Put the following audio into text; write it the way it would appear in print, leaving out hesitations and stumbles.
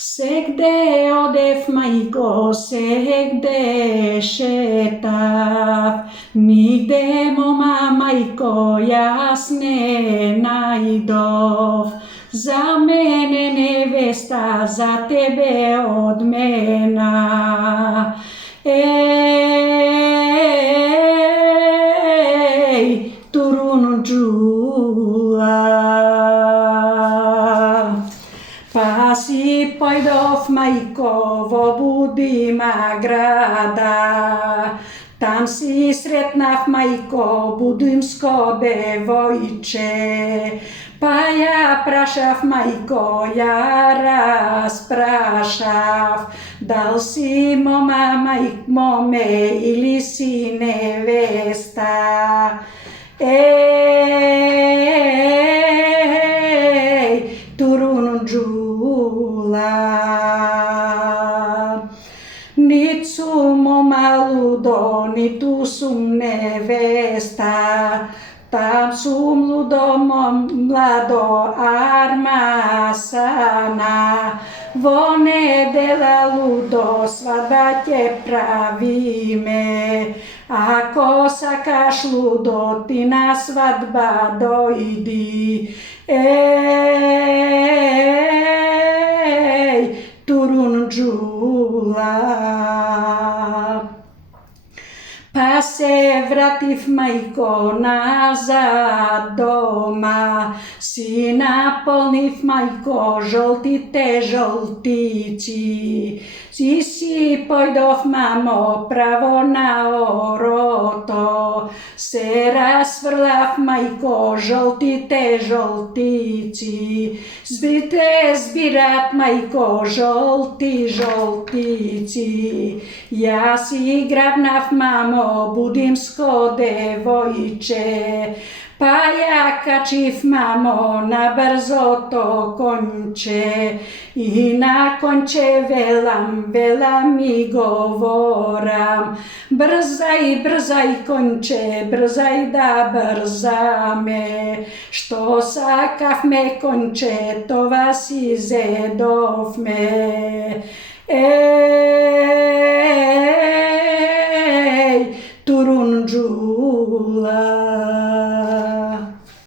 Сегде одев, мајко, сегде шетав, нигде мома, мајко, јас не најдов. За мене невеста, за тебе одмена. Еј, Турунџула. Па си појдов, мајко, во Будима града, там си сретнав, мајко, будимско девојче. Па ја прашав, мајко, ја распрашав, дал си моме или си невеста. Еј, Турунџула. Нит сум мома лудо, ниту сум невеста, там сум лудо младо армасана. Во недела лудо свадба ќе правиме, ако сакаш лудо ти на свадба дојди. Еј, Турунџула. Па се вратив, мајко, назад дома, си наполнив, мајко, жолтите жолтици. Си појдов, мамо, право на орото, се расфрлав, мајко, жолтите жолтици. Збират, мајко, жолти жолтици. Јас игравнав, мамо, будимско девојче, па ја качив, мамо, на брзото конче. И на конче велам и говорам, брзај, брзај, конче, брзај да брзаме. Што сакавме, конче, това си зедовме.